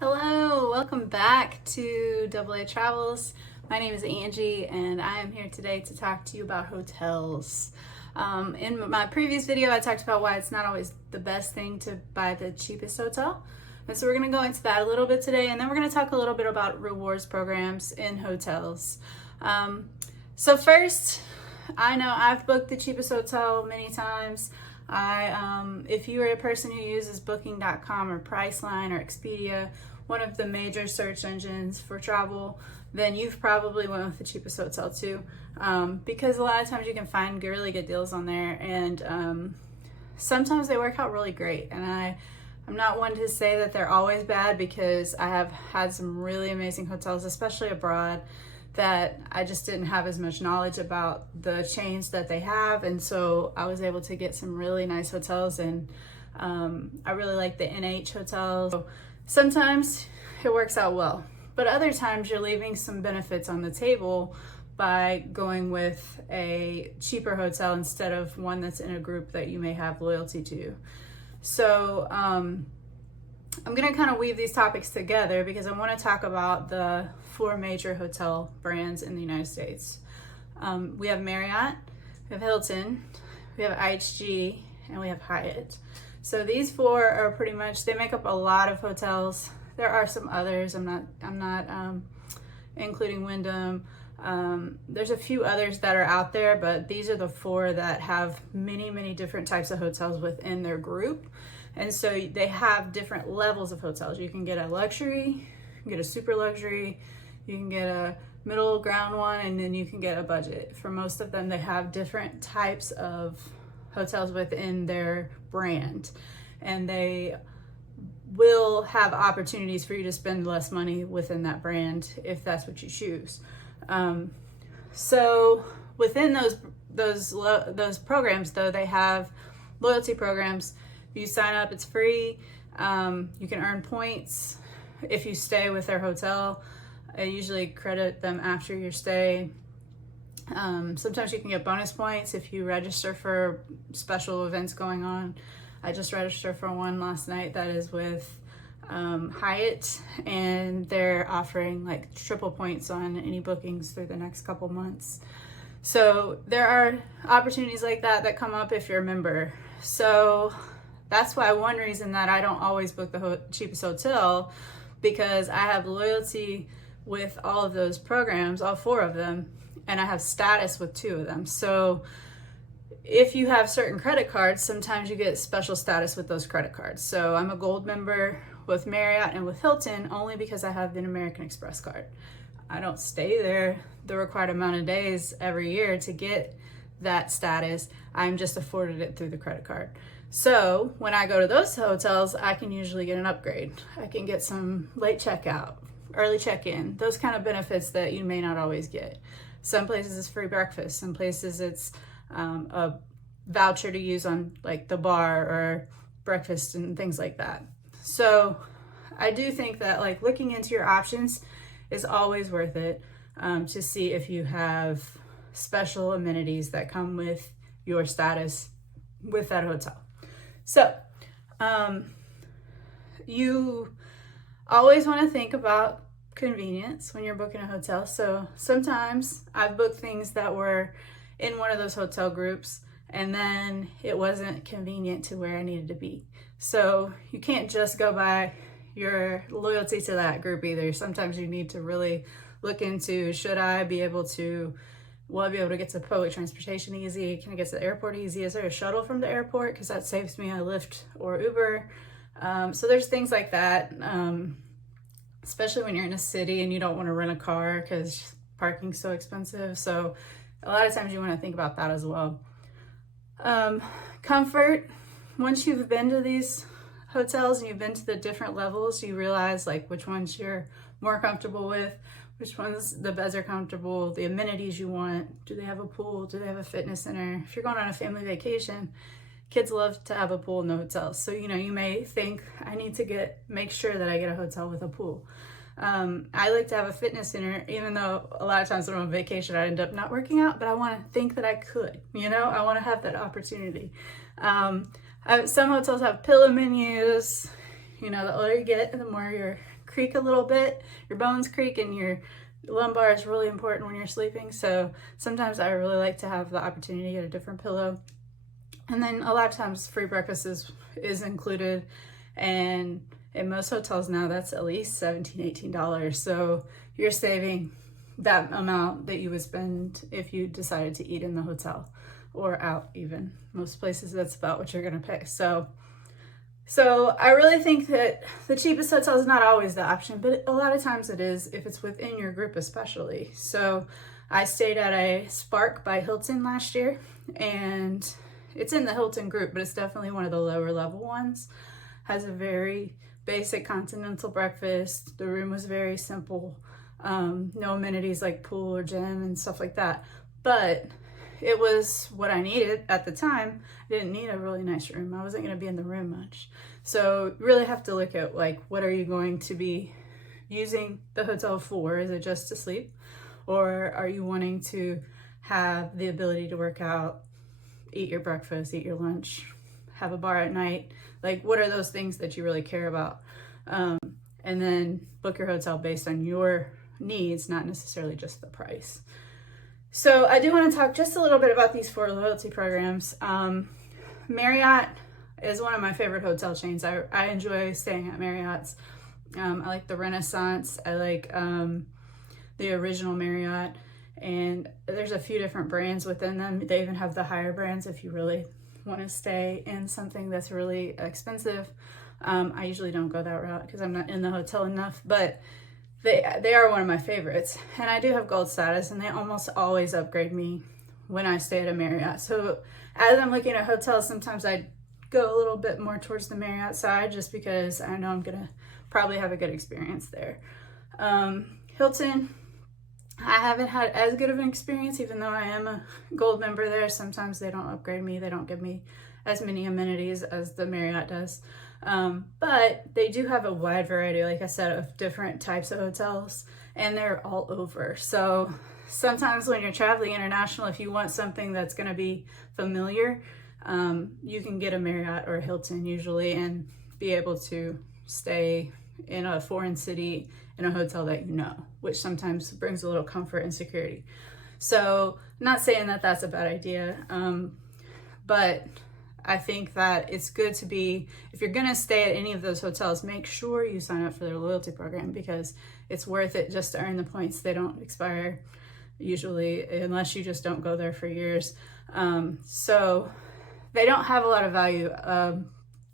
Hello, welcome back to AA Travels. My name is Angie and I am here today to talk to you about hotels. In my previous video, I talked about why it's not always the best thing to buy the cheapest hotel. And so we're going to go into that a little bit today, and then we're going to talk a little bit about rewards programs in hotels. So first, I know I've booked the cheapest hotel many times. If you are a person who uses Booking.com or Priceline or Expedia, one of the major search engines for travel, then you've probably went with the cheapest hotel too, because a lot of times you can find really good deals on there, and sometimes they work out really great. And I'm not one to say that they're always bad, because I have had some really amazing hotels, especially abroad, that I just didn't have as much knowledge about the chains that they have, and so I was able to get some really nice hotels, and I really like the NH hotels. So sometimes it works out well, but other times you're leaving some benefits on the table by going with a cheaper hotel instead of one that's in a group that you may have loyalty to. So I'm going to kind of weave these topics together because I want to talk about the 4 major hotel brands in the United States. We have Marriott, we have Hilton, we have IHG, and we have Hyatt. So these 4 are pretty much, they make up a lot of hotels. There are some others. I'm not including Wyndham. There's a few others that are out there, but these are the 4 that have many different types of hotels within their group. And so they have different levels of hotels. You can get a luxury, you can get a super luxury, you can get a middle ground one, and then you can get a budget. For most of them, they have different types of hotels within their brand, and they will have opportunities for you to spend less money within that brand if that's what you choose. So within those programs, though, they have loyalty programs. You sign up, it's free. You can earn points if you stay with their hotel. I usually credit them after your stay. Sometimes you can get bonus points if you register for special events going on. I just registered for one last night that is with Hyatt, and they're offering like triple points on any bookings through the next couple months. So there are opportunities like that come up if you're a member. So that's why one reason that I don't always book the cheapest hotel, because I have loyalty with all of those programs, all 4 of them, and I have status with 2 of them. So if you have certain credit cards, sometimes you get special status with those credit cards. So I'm a gold member with Marriott and with Hilton only because I have an American Express card. I don't stay there the required amount of days every year to get that status. I'm just afforded it through the credit card. So when I go to those hotels, I can usually get an upgrade. I can get some late checkout, early check-in, those kind of benefits that you may not always get. Some places it's free breakfast. Some places it's a voucher to use on like the bar or breakfast and things like that. So I do think that like looking into your options is always worth it, to see if you have special amenities that come with your status with that hotel. So you always want to think about convenience when you're booking a hotel. So sometimes I've booked things that were in one of those hotel groups, and then it wasn't convenient to where I needed to be. So you can't just go by your loyalty to that group either. Sometimes you need to really look into, should I be able to, will I be able to get to public transportation easy? Can I get to the airport easy? Is there a shuttle from the airport? Because that saves me a Lyft or Uber. So there's things like that, especially when you're in a city and you don't want to rent a car because parking's so expensive. So a lot of times you want to think about that as well. Comfort. Once you've been to these hotels and you've been to the different levels, you realize like which ones you're more comfortable with, which ones the beds are comfortable, the amenities you want. Do they have a pool? Do they have a fitness center? If you're going on a family vacation, kids love to have a pool in the hotels. So, you may think, I need to make sure that I get a hotel with a pool. I like to have a fitness center, even though a lot of times when I'm on vacation, I end up not working out, but I want to think that I could, I want to have that opportunity. Some hotels have pillow menus. The older you get, the more you're creak a little bit, your bones creak, and your lumbar is really important when you're sleeping. So sometimes I really like to have the opportunity to get a different pillow. And then a lot of times free breakfast is included, and in most hotels now that's at least $17-18. So you're saving that amount that you would spend if you decided to eat in the hotel or out. Even most places that's about what you're going to pay. So I really think that the cheapest hotel is not always the option, but a lot of times it is if it's within your group especially. So I stayed at a Spark by Hilton last year, and it's in the Hilton group, but it's definitely one of the lower level ones. Has a very basic continental breakfast. The room was very simple. No amenities like pool or gym and stuff like that. But it was what I needed at the time. I didn't need a really nice room. I wasn't going to be in the room much. So you really have to look at like, what are you going to be using the hotel for? Is it just to sleep? Or are you wanting to have the ability to work out, eat your breakfast, eat your lunch, have a bar at night? Like, what are those things that you really care about? And then book your hotel based on your needs, not necessarily just the price. So I do want to talk just a little bit about these 4 loyalty programs. Marriott is one of my favorite hotel chains. I enjoy staying at Marriott's. I like the Renaissance. I like the original Marriott. And there's a few different brands within them. They even have the higher brands if you really want to stay in something that's really expensive. I usually don't go that route because I'm not in the hotel enough, but they are one of my favorites. And I do have gold status, and they almost always upgrade me when I stay at a Marriott. So as I'm looking at hotels, sometimes I go a little bit more towards the Marriott side just because I know I'm gonna probably have a good experience there. Hilton, I haven't had as good of an experience, even though I am a gold member there. Sometimes they don't upgrade me. They don't give me as many amenities as the Marriott does. But they do have a wide variety, like I said, of different types of hotels, and they're all over. So sometimes when you're traveling international, if you want something that's going to be familiar, you can get a Marriott or a Hilton usually and be able to stay in a foreign city in a hotel that you know, which sometimes brings a little comfort and security. So I'm not saying that that's a bad idea, but I think that it's good to be, if you're gonna stay at any of those hotels, make sure you sign up for their loyalty program, because it's worth it just to earn the points. They don't expire usually unless you just don't go there for years. So they don't have a lot of value.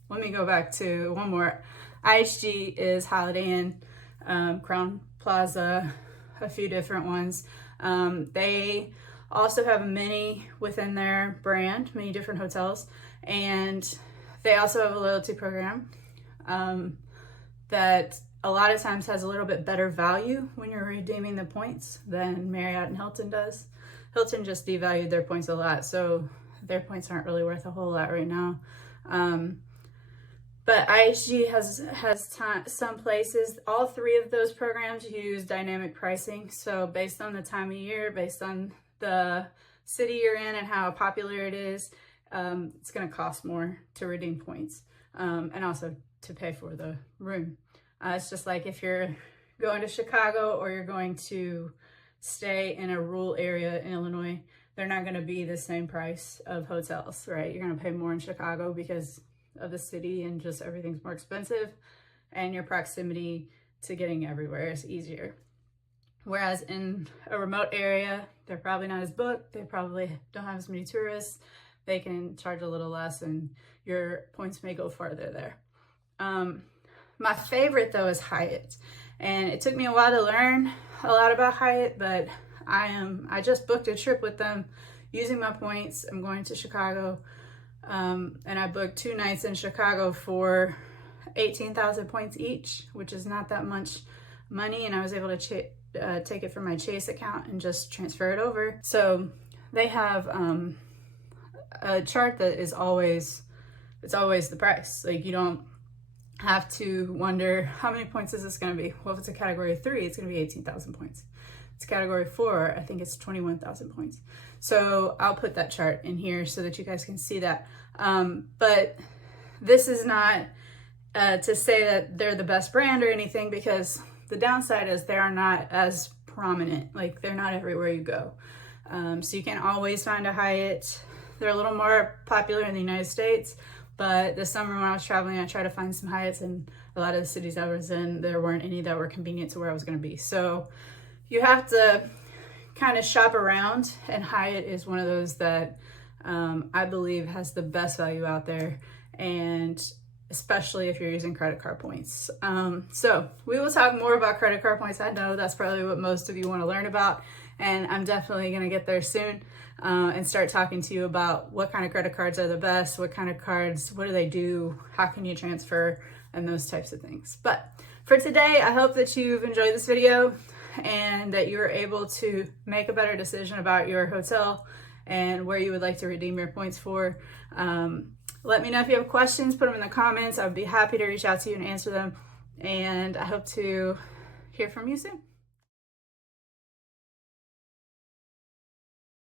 Let me go back to one more. IHG is Holiday Inn, Crown Plaza, a few different ones. They also have many within their brand, many different hotels, and they also have a loyalty program that a lot of times has a little bit better value when you're redeeming the points than Marriott and Hilton does. Hilton just devalued their points a lot, so their points aren't really worth a whole lot right now. But IHG has some places. All 3 of those programs use dynamic pricing. So based on the time of year, based on the city you're in and how popular it is, it's going to cost more to redeem points, and also to pay for the room. It's just like if you're going to Chicago or you're going to stay in a rural area in Illinois, they're not going to be the same price of hotels, right? You're going to pay more in Chicago because of the city and just everything's more expensive, and your proximity to getting everywhere is easier. Whereas in a remote area, they're probably not as booked. They probably don't have as many tourists. They can charge a little less and your points may go farther there. My favorite though is Hyatt. And it took me a while to learn a lot about Hyatt, but I just booked a trip with them using my points. I'm going to Chicago, and I booked 2 nights in Chicago for 18,000 points each, which is not that much money, and I was able to take it from my Chase account and just transfer it over. So they have a chart that is always the price. Like, you don't have to wonder how many points is this going to be. Well, if it's a category 3, it's going to be 18,000 points. It's category 4, I think it's 21,000 points. So I'll put that chart in here so that you guys can see that. But this is not to say that they're the best brand or anything, because the downside is they are not as prominent. Like, they're not everywhere you go. So you can't always find a Hyatt. They're a little more popular in the United States, but this summer when I was traveling, I tried to find some Hyatts, and a lot of the cities I was in, there weren't any that were convenient to where I was going to be. So you have to kind of shop around, and Hyatt is one of those that I believe has the best value out there, and especially if you're using credit card points. So we will talk more about credit card points. I know that's probably what most of you want to learn about, and I'm definitely going to get there soon and start talking to you about what kind of credit cards are the best, what kind of cards, what do they do, how can you transfer, and those types of things. But for today, I hope that you've enjoyed this video and that you were able to make a better decision about your hotel and where you would like to redeem your points for. Let me know if you have questions, put them in the comments. I'd be happy to reach out to you and answer them. And I hope to hear from you soon.